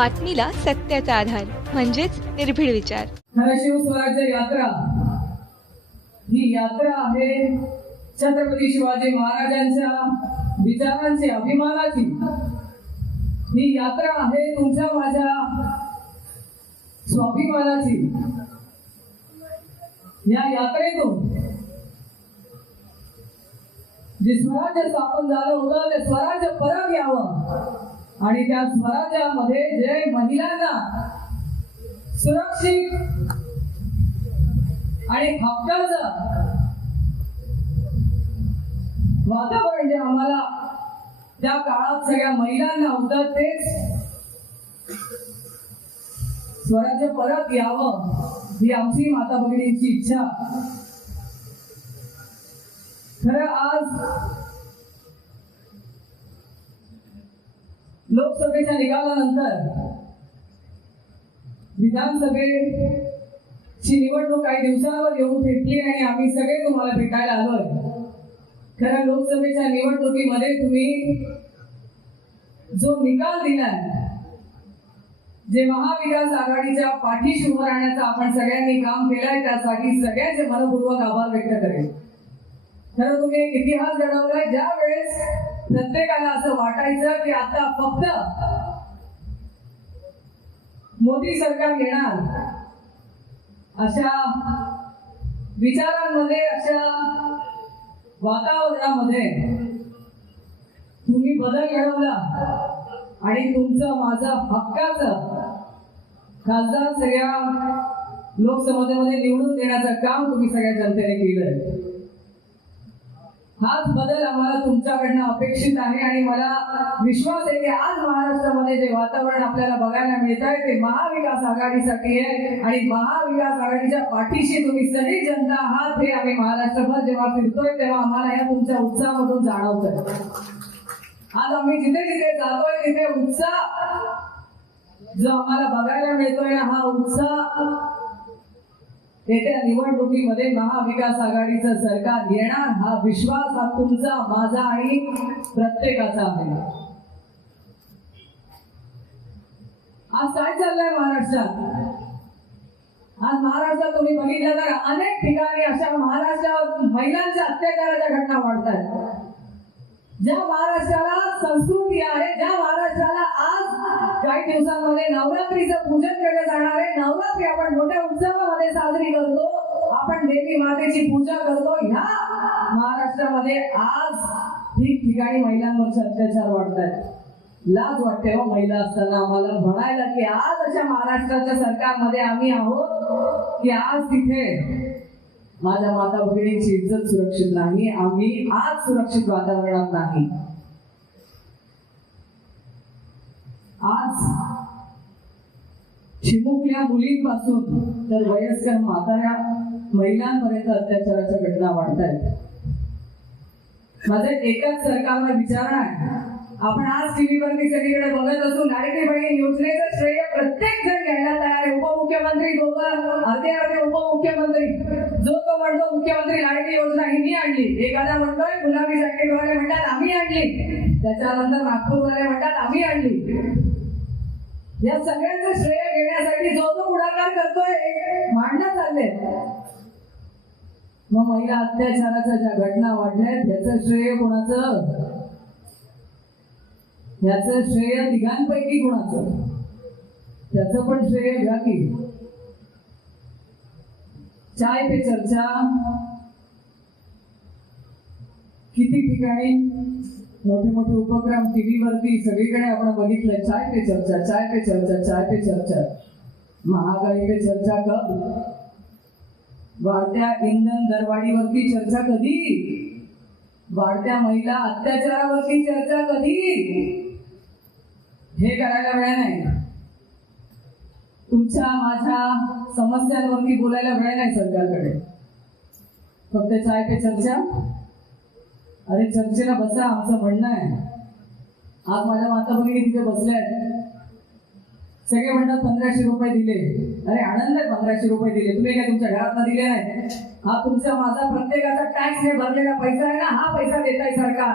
बातमीला सत्याचा आधार म्हणजेच निर्भीड विचार. शिवस्वराज्य यात्रा. ही यात्रा आहे छत्रपती शिवाजी महाराजांच्या विचारांची अभिमानाची. ही यात्रा आहे तुमच्या माझ्या स्वाभिमानाची. या यात्रेतून जे स्वराज्य स्थापन झालं होतं ते स्वराज्य परत यावं. आणि त्या स्वराज्यामध्ये जे महिलांना सुरक्षित आणि हक्काचं वातावरण जे आम्हाला त्या काळात सगळ्या महिलांना होतं तेच स्वराज्य परत यावं ही आमची माता भगिनींची इच्छा. खरं आज लोकसभेच्या निकालानंतर विधानसभेची निवडणूक काही दिवसांवर येऊन भेटली आणि आम्ही सगळे तुम्हाला भेटायला आलोय. खरं लोकसभेच्या निवडणुकीमध्ये तुम्ही जो निकाल दिलाय जे महाविकास आघाडीच्या पाठीशी उभं राहण्याचं आपण सगळ्यांनी काम केलंय त्यासाठी सगळ्यांचे मनपूर्वक आभार व्यक्त करेल खरं तुम्ही एक इतिहास घडवलाय ज्या वेळेस प्रत्येकाला असं वाटायचं की आता फक्त मोदी सरकार येणार. अशा विचारांमध्ये अशा वातावरणामध्ये तुम्ही बदल घडवला आणि तुमचं माझं हक्काचं खासदार सगळ्या लोकसभेमध्ये निवडून देण्याचं काम तुम्ही सगळ्या जनतेने केलंय. हाच बदल आम्हाला तुमच्याकडनं अपेक्षित आहे आणि मला विश्वास आहे की आज महाराष्ट्रामध्ये जे वातावरण आपल्याला बघायला मिळत आहे ते महाविकास आघाडीसाठी आहे आणि महाविकास आघाडीच्या पाठीशी तुम्ही सगळी जनता आहात हे आम्ही महाराष्ट्रभर जेव्हा फिरतोय तेव्हा आम्हाला या तुमच्या उत्साहामधून जाणवतोय. आज आम्ही जिथे जिथे जातोय तिथे उत्साह जो आम्हाला बघायला मिळतोय हा उत्साह येत्या निवडणुकीमध्ये महाविकास आघाडीचं सरकार येणार हा विश्वास हा तुमचा माझा आणि प्रत्येकाचा आहे. आज काय चाललंय महाराष्ट्रात? आज महाराष्ट्रात तुम्ही बघितलं तर अनेक ठिकाणी अशा महाराष्ट्रावर महिलांच्या अत्याचाराच्या घटना वाढत आहेत ज्या महाराष्ट्राला संस्कृती आहे ज्या महाराष्ट्राला आज काही दिवसांमध्ये नवरात्रीचं पूजन केलं जाणार आहे. नवरात्री आपण मोठ्या उत्सवामध्ये साजरी करतो. आपण देवी मातेची पूजा करतो. ह्या महाराष्ट्रामध्ये आज ठिकठिकाणी महिलांवरचे अत्याचार वाढत आहेत लाज वाटते हो महिला असताना आम्हाला म्हणायला की आज अशा महाराष्ट्राच्या सरकारमध्ये आम्ही आहोत की आज तिथे माझ्या माता भगिनीची इज्जत सुरक्षित नाही. आम्ही आज सुरक्षित वातावरणात नाही. आज चिमुकल्या मुलींपासून तर वयस्कर म्हाताऱ्या महिलांपर्यंत अत्याचाराच्या घटना वाढत आहेत माझं एकाच सरकारला विचारणा आहे. आपण आज टीव्हीवरती सगळीकडे बघत असून लाडकी बहीण योजनेचं श्रेय प्रत्येक जण घ्यायला तयार आहे. मुख्यमंत्री दोघं अर्धे अर्धे उपमुख्यमंत्री. जो तो म्हणतो मुख्यमंत्री लाडकी योजना ही मी आणली. एखादा म्हणतोय गुलाबी जॅकेटवाले म्हणतात आम्ही आणली. त्याच्यानंतर नागपूरवाले म्हणतात आम्ही आणली. या सगळ्यांचं श्रेय घेण्यासाठी जो जो पुढाकार करतोय मांडणं चालले मग महिला अत्याचाराच्या ज्या घटना वाढल्यात याचं श्रेय कोणाचं? याच श्रेय तिघांपैकी कोणाचं? त्याचं पण श्रेय घ्या की. चाय पे चर्चा. किती ठिकाणी मोठे मोठे उपक्रम टीव्हीवरती सगळीकडे आपण बघितलं चाय पे चर्चा चाय पे चर्चा चाय पे चर्चा. महागाई पे चर्चा कब? वाढत्या इंधन दरवाढीवरती चर्चा कधी? वाढत्या महिला अत्याचारावरती चर्चा कधी? हे करायला वेळ नाही. तुमच्या माझ्या समस्यांवरती बोलायला वेळ नाही सरकारकडे. फक्त चाय पे चर्चा. अरे चर्चेला बसा आमचं म्हणणं आहे. आज माझ्या माता भगिनी तिथे बसल्या आहेत सगळे म्हणतात पंधराशे रुपये दिले. अरे आनंद आहे पंधराशे रुपये दिले. तुम्ही काय तुमच्या घरात दिले नाही? हा तुमचा माझा प्रत्येकाचा टॅक्स हे भरलेला पैसा आहे ना? हा पैसा देत आहे सरकार.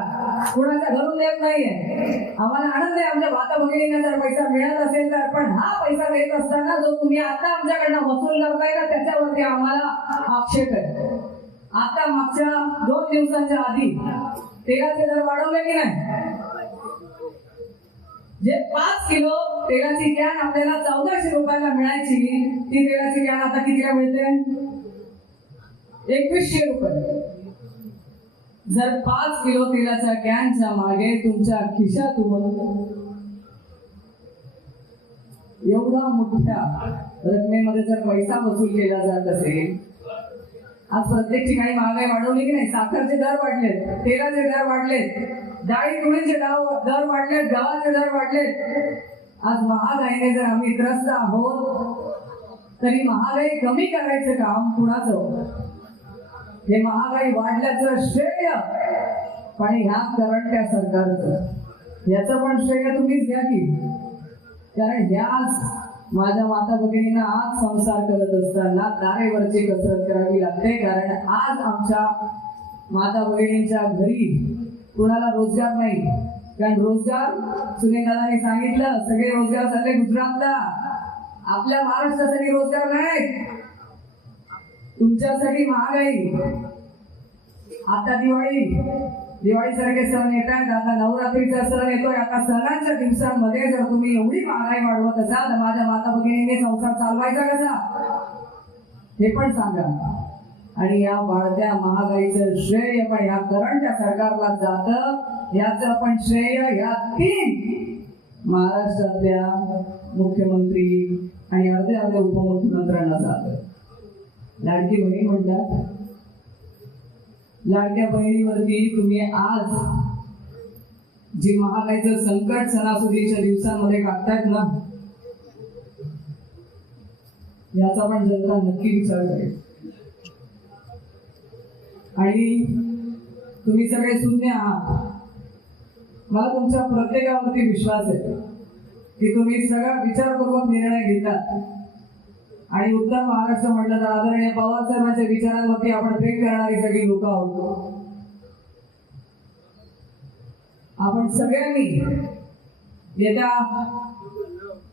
कोणाचा घरून देत नाहीये. आम्हाला आनंद आहे. आमच्या भाता भगिनींना जर पैसा मिळत असेल तर पण हा पैसा देत असताना जो तुम्ही आता आमच्याकडनं वसूल लावताय ना त्याच्यावरती आम्हाला आक्षेप आहे. आता मागच्या दोन दिवसांच्या आधी तेलाचे दर वाढवले की नाही? जे पाच किलो तेलाची कॅन आपल्याला चौदाशे रुपयाला मिळायची ती तेलाची कॅन आता कितीला मिळते? एकवीसशे रुपये. जर पाच किलो तेलाच्या कॅनच्या मागे तुमच्या खिशातून एवढा मोठ्या रकमेमध्ये जर पैसा वसूल केला जात असेल आज प्रत्येक ठिकाणी महागाई वाढवली की नाही? साखरचे दर वाढलेत तेलाचे दर वाढलेत. डाळी तुळीचे म्हणजे दर दर वाढलेत गव्हाचे दर वाढलेत आज महागाईने जर आम्ही त्रस्त आहोत तरी महागाई कमी करायचं काम कुणाचं? हे महागाई वाढल्याचं श्रेय पण ह्या करंट्या सरकारचं. याचं पण श्रेय तुम्हीच घ्या की. कारण ह्याच माझ्या माता भगिनींना आज संसार करत असताना तारेवरची कसरत करावी लागते. कारण आज आमच्या माता भगिनींच्या घरी कुणाला रोजगार नाही. कारण रोजगार सुनीलदादांनी सांगितलं सगळे रोजगार चालले गुजरातला. आपल्या महाराष्ट्रासाठी रोजगार नाही. तुमच्यासाठी महागाई आता दिवाळी. दिवाळी सारखे सण येत आहेत. आता नवरात्रीचा सण येतोय. आता सणांच्या दिवसांमध्ये जर तुम्ही एवढी महागाई वाढवत असाल तर माझ्या माता भगिनीने संसार चालवायचा कसा? हे पण सांगा. आणि या वाढत्या महागाईचं श्रेय पण ह्या करंट सरकारला जात. याच पण श्रेय या तीन महाराष्ट्रातल्या मुख्यमंत्री आणि अर्धे अर्धे उपमुख्यमंत्र्यांना जातं. लाडकी बहीण म्हणतात लाडक्या बहिणीवरती तुम्ही आज जी महागाईचं संकट सणासुदीच्या दिवसांमध्ये काढतायत ना याचा पण जनता नक्की विचार करेल. आणि तुम्ही सगळे शून्य आहात मला तुमच्या प्रत्येकावरती विश्वास आहे की तुम्ही सगळा विचारपूर्वक निर्णय घेतात. आणि उत्तर महाराष्ट्र म्हटलं तर आदरणीय पवारसाहेबांच्या विचारांवरती आपण प्रेम करणारी सगळी लोक आहोत. आपण सगळ्यांनी येत्या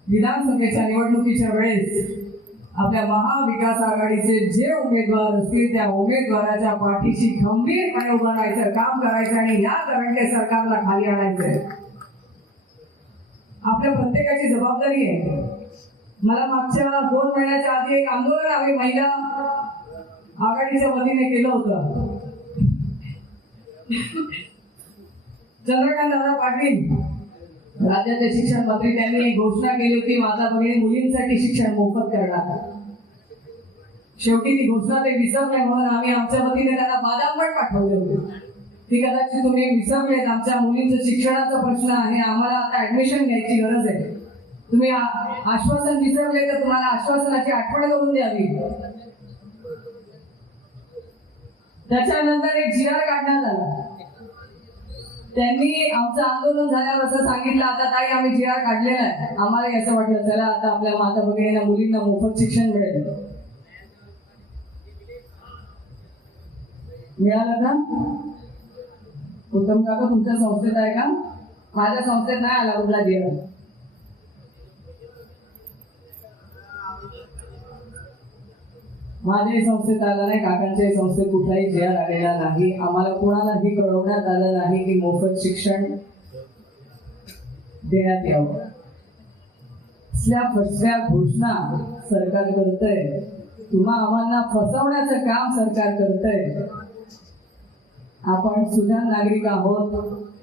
विधानसभेच्या निवडणुकीच्या वेळेस आपल्या महाविकास आघाडीचे जे उमेदवार असतील त्या उमेदवाराच्या पाठीशी खंबीरपणे उभं राहायचं काम करायचं आणि या करंटे सरकारला खाली आणायचंय आपल्या प्रत्येकाची जबाबदारी आहे. मला मागच्या दोन महिन्याच्या आधी एक आंदोलन आम्ही महिला आघाडीच्या वतीने केलं होतं. चंद्रकांत दादा पाटील राज्याचे शिक्षण मंत्री त्यांनी घोषणा केली होती माता बहिणी मुलींसाठी शिक्षण मोफत करणार. शेवटी ती घोषणा ते विसरले म्हणून आम्ही आमच्या वतीने त्यांना बादाम पण पाठवले होते. ती कदाचित तुम्ही विसरलेत आमच्या मुलींचं शिक्षणाचा प्रश्न आहे आम्हाला आता ऍडमिशन घ्यायची गरज आहे. तुम्ही आश्वासन विसरले तर तुम्हाला आश्वासनाची आठवण करून द्यावी त्याच्यानंतर एक जिरार काढण्यात आला. त्यांनी आमचं आंदोलन झाल्यावर असं सांगितलं आता ताई आम्ही जिरार काढलेला आहे. आम्हाला असं वाटलं चला आता आपल्या माता भगिनींना मुलींना मोफत शिक्षण मिळेल. मिळालं का? उत्तम काका तुमच्या संस्थेत आहे का? माझ्या संस्थेत नाही आला कुठला जिरार माझ्याही संस्थेत आलं नाही काकांच्याही संस्थेत कुठलाही जिरार आलेला नाही. आम्हाला कुणालाही कळवण्यात आलं नाही की मोफत शिक्षण देण्यात यावं. असल्या फसव्या घोषणा सरकार करतंय. तुम्हा आम्हाला फसवण्याचं काम सरकार करतंय. आपण सुजाण नागरिक आहोत.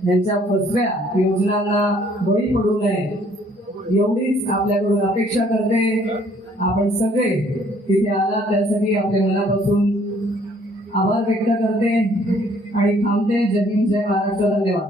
यांच्या फसव्या योजनांना बळी पडू नये. एवढीच आपल्याकडून अपेक्षा करते. आपण सगळे तिथे आला त्यासाठी आपल्या मनापासून आभार व्यक्त करते आणि थांबते. जय हिंद जय महाराष्ट्र धन्यवाद.